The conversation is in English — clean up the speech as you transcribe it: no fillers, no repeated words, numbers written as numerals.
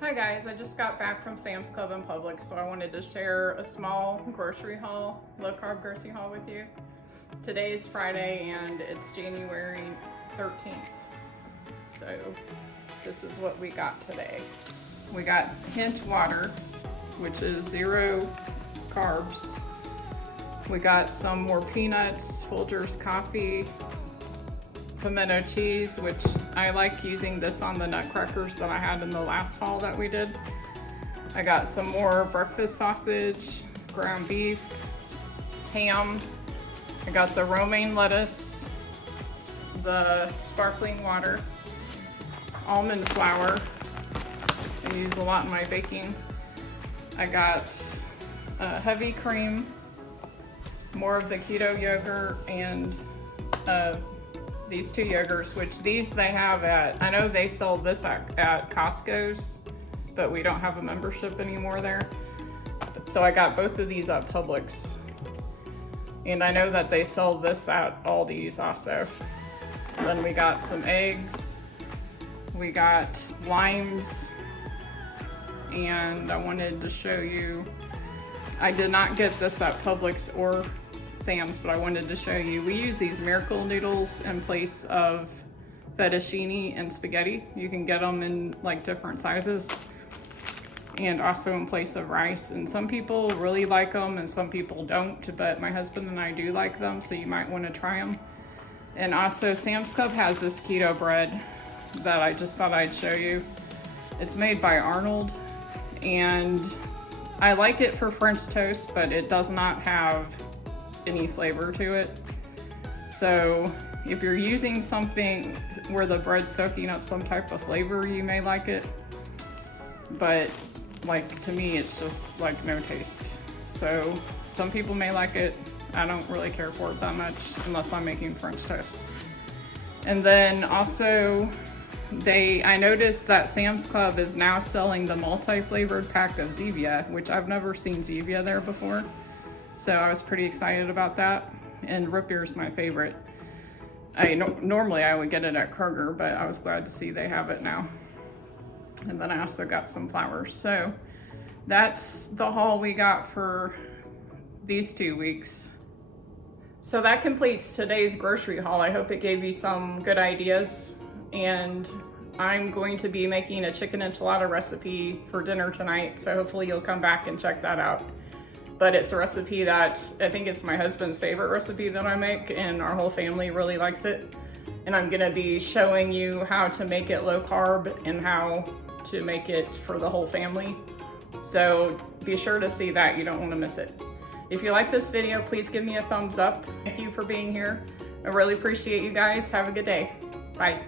Hi guys, I just got back from Sam's Club and Publix, so I wanted to share a small grocery haul, low-carb grocery haul with you. Today is Friday and it's January 13th. So this is what we got today. We got Hint water, which is 0 carbs. We got some more peanuts, Folgers coffee, pimento cheese, which I like using this on the nutcrackers that I had in the last haul that we did. I got some more breakfast sausage, ground beef, ham. I got the romaine lettuce, the sparkling water, almond flour. I use a lot in my baking. I got heavy cream, more of the keto yogurt, and these 2 yogurts, which these they have at, I know they sell this at Costco's, but we don't have a membership anymore there. So I got both of these at Publix. And I know that they sell this at Aldi's also. And then we got some eggs, we got limes, and I wanted to show you, I did not get this at Publix or Sam's, but I wanted to show you, we use these miracle noodles in place of fettuccine and spaghetti. You can get them in like different sizes, and also in place of rice. And some people really like them and some people don't, but my husband and I do like them, so you might want to try them. And also Sam's Club has this keto bread that I just thought I'd show you. It's made by Arnold, and I like it for French toast, but it does not have any flavor to it. So if you're using something where the bread's soaking up some type of flavor, you may like it, but like to me it's just like no taste. So some people may like it. I don't really care for it that much unless I'm making French toast. And then also I noticed that Sam's Club is now selling the multi-flavored pack of Zevia, which I've never seen Zevia there before. So I was pretty excited about that. And root beer is my favorite. Normally I would get it at Kroger, but I was glad to see they have it now. And then I also got some flowers. So that's the haul we got for these 2 weeks. So that completes today's grocery haul. I hope it gave you some good ideas. And I'm going to be making a chicken enchilada recipe for dinner tonight. So hopefully you'll come back and check that out. But it's a recipe that I think it's my husband's favorite recipe that I make, and our whole family really likes it. And I'm gonna be showing you how to make it low carb and how to make it for the whole family. So be sure to see that, you don't wanna miss it. If you like this video, please give me a thumbs up. Thank you for being here. I really appreciate you guys. Have a good day. Bye.